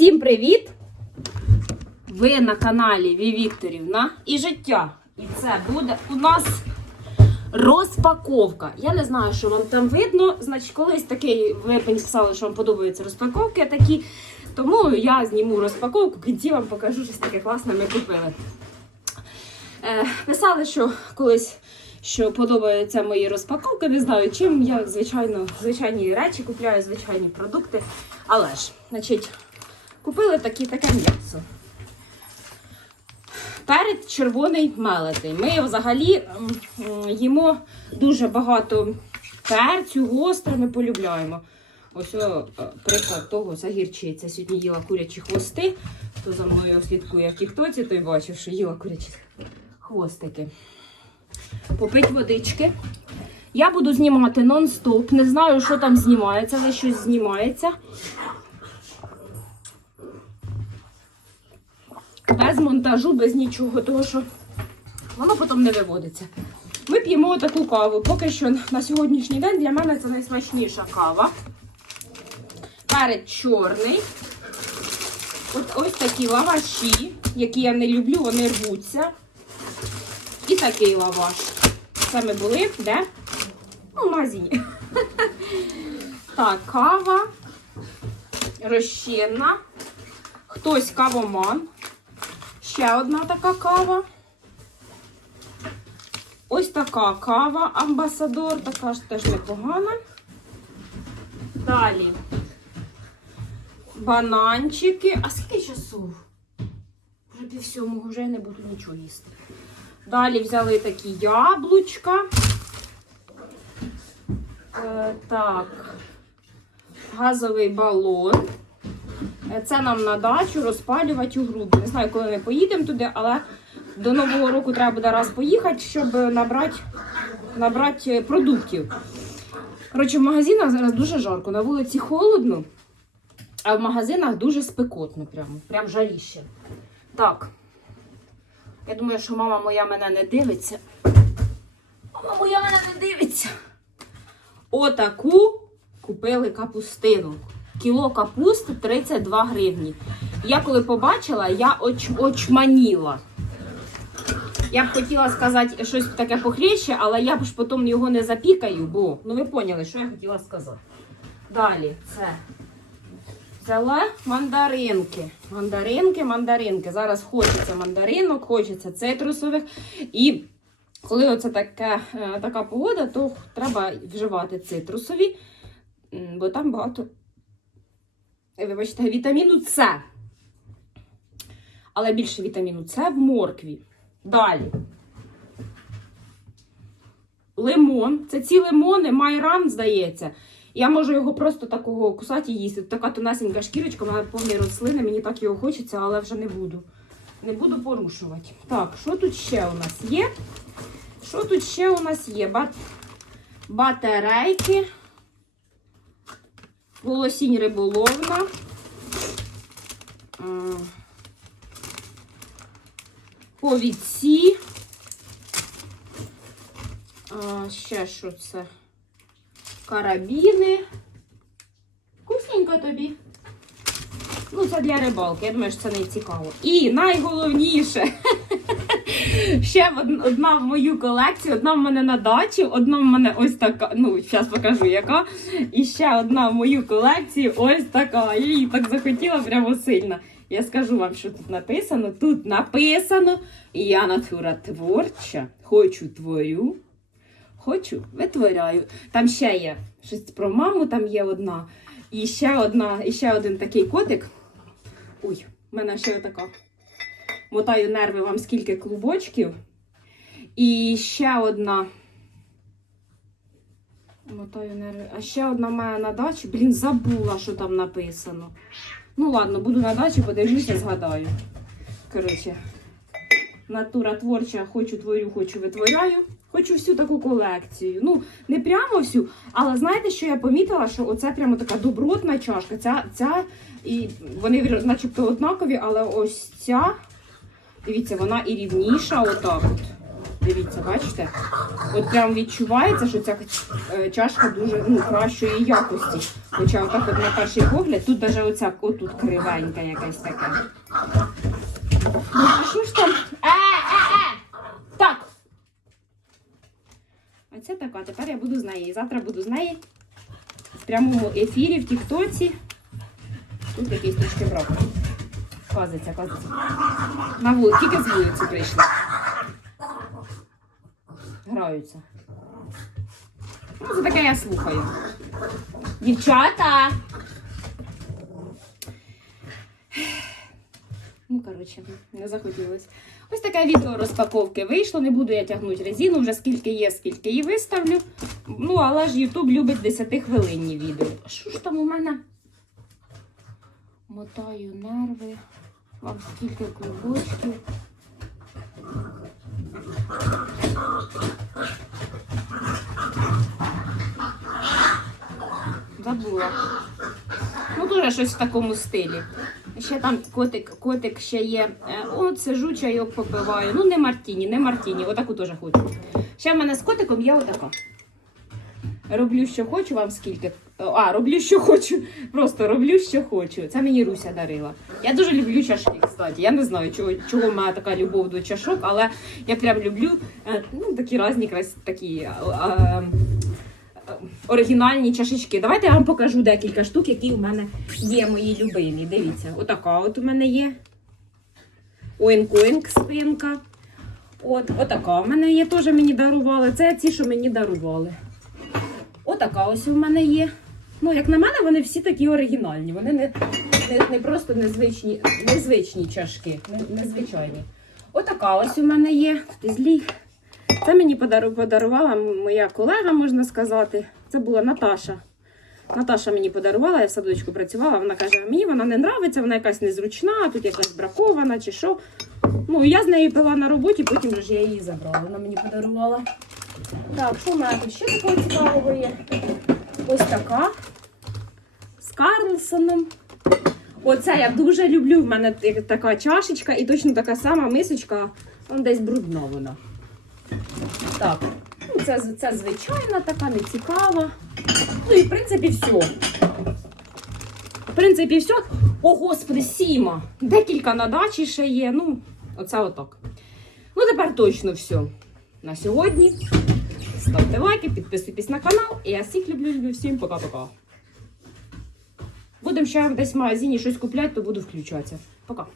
Всім привіт! Ви на каналі Ві Вікторівна і життя. І це буде у нас розпаковка. Я не знаю, що вам там видно. Значить, колись такий, ви мені писали, що вам подобаються розпаковки такі. Тому я зніму розпаковку, в кінці вам покажу щось таке класне ми купили. Е, писали, що колись що подобаються мої розпаковки. Не знаю чим. Я звичайно звичайні речі купляю, звичайні продукти. Але ж, значить, купили такі, таке м'ясо. Перед червоний мелетий. Ми взагалі їмо дуже багато перцю, гостре, ми полюбляємо. Ось о, приклад того це. Сьогодні їла курячі хвости. Хто за мною слідкує в тіктоці, той бачив, що їла курячі хвостики. Попить водички. Я буду знімати нон-стоп. Не знаю, що там знімається, але щось знімається. Без монтажу, без нічого, тому що воно потім не виводиться. Ми п'ємо таку каву. Поки що на сьогоднішній день для мене це найсмачніша кава. Перед чорний. От ось такі лаваші, які я не люблю, вони рвуться. І такий лаваш. Це ми були де? Ну, в. Так, кава, розчинна. Хтось кавоман. Ще одна така кава. Ось така кава амбасадор, така ж теж непогана. Далі. Бананчики. А скільки часу? Вже пів сьомого, вже я не буду нічого їсти. Далі взяли такі яблучка. Е, так. Газовий балон. Це нам на дачу розпалювати у грубі. Не знаю, коли ми поїдемо туди, але до Нового року треба буде раз поїхати, щоб набрати, набрати продуктів. Коротше, в магазинах зараз дуже жарко. На вулиці холодно, а в магазинах дуже спекотно. Прямо, прям жаріще. Так. Я думаю, що мама моя мене не дивиться. Мама моя мене не дивиться. Отаку купили капустину. Кіло капусти 32 гривні. Я коли побачила, я оч, очманіла. Я б хотіла сказати щось таке похлеще, але я б ж потім його не запікаю, бо ну ви поняли, що я хотіла сказати. Далі це взяла мандаринки. Мандаринки, мандаринки. Зараз хочеться мандаринок, хочеться цитрусових. І коли оце таке, е, така погода, то треба вживати цитрусові, бо там багато, вибачте, вітаміну С. Але більше вітаміну С в моркві. Далі. Лимон. Це ці лимони, майран, здається. Я можу його просто такого кусати і їсти. Така тонесенька шкірочка, вона повні рослини, мені так його хочеться, але вже не буду. Не буду порушувати. Так, що тут ще у нас є? Що тут ще у нас є? Бат... Батарейки. Волосінь риболовна. М, Повідці. Ще що це? Карабіни. Вкусненько тобі. Ну, це для рибалки, я думаю, що це не цікаво. І найголовніше. Ще одна в мою колекцію, одна в мене на дачі, одна в мене ось така. Ну, зараз покажу яка. І ще одна в мою колекцію ось така. Я її так захотіла прямо сильно. Я скажу вам, що тут написано. Тут написано: я натура творча, хочу творю, хочу витворяю. Там ще є щось про маму, там є одна. І ще одна, і ще один такий котик. Ой, в мене ще така. Мотаю нерви вам скільки клубочків. І ще одна. Мотаю нерви. А ще одна має на дачі. Блін, забула, що там написано. Ну ладно, буду на дачі, подивлюся, згадаю. Коротше, натура творча, хочу творю, хочу витворяю. Хочу всю таку колекцію. Ну, не прямо всю, але знаєте, що я помітила, що оце прямо така добротна чашка. Ця, ця і вони начебто однакові, але ось ця, дивіться, вона і рівніша, отак от. Дивіться, бачите? От прям відчувається, що ця е, чашка дуже ну, кращої якості. Хоча отак от на перший погляд, тут навіть оця отут кривенька якась така. Ну, що ж там? Е, е, е! Так! А це така, тепер я буду з неї. Завтра буду з неї в прямому ефірі в Тіктоці. Тут якийсь трішки брак. Казиться, казиться. На вулиці, тільки з вулиці прийшли. Граються. Ну, це таке я слухаю. Дівчата! Ну, коротше, не захотілося. Ось таке відео розпаковки вийшло. Не буду я тягнути резину, вже скільки є, скільки її виставлю. Ну, але ж Ютуб любить 10 хвилинні відео. Що ж там у мене? Мотаю нерви. Вам скільки клубочків. Забула. Ну, дуже щось в такому стилі. Ще там котик, котик ще є. Е, От сижу, чайок попиваю. Ну, не Мартіні, не Мартіні, отаку теж хочу. Ще в мене з котиком є отака. Роблю, що хочу, вам скільки. А, роблю, що хочу. Просто роблю, що хочу. Це мені Руся дарила. Я дуже люблю чашки, кстати. Я не знаю, чого, чого в мене така любов до чашок, але я прям люблю е, ну, такі різні такі. е, е, оригінальні чашечки. Давайте я вам покажу декілька штук, які у мене є мої любимі. Дивіться, отака от у мене є. Оінк-оінк спинка. От, отака у мене є, теж мені дарували. Це ці, що мені дарували. Отака ось у мене є. Ну, як на мене, вони всі такі оригінальні. Вони не, не, не просто незвичні, незвичні чашки, не, незвичайні. Отака ось у мене є. Ти. Це мені подарувала моя колега, можна сказати. Це була Наташа. Наташа мені подарувала, я в садочку працювала. Вона каже: мені вона не нравиться, вона якась незручна, тут якась бракована чи що. Ну, я з нею пила на роботі, потім вже я її забрала. Вона мені подарувала. Так, що в мене тут ще такого цікавого є? Ось така з Карлсоном. Оце я дуже люблю. В мене така чашечка і точно така сама мисочка, вон десь брудна вона. Так, ну це, це звичайна така, не цікава. Ну і в принципі все. В принципі, все. О, господи, сіма. Декілька на дачі ще є. Ну, оце отак. Ну, тепер точно все. На сьогодні. Ставте лайки, підписуйтесь на канал. І я всіх люблю, люблю всім пока-пока. Будемо ще десь в магазині щось купляти, то буду включатися. Пока.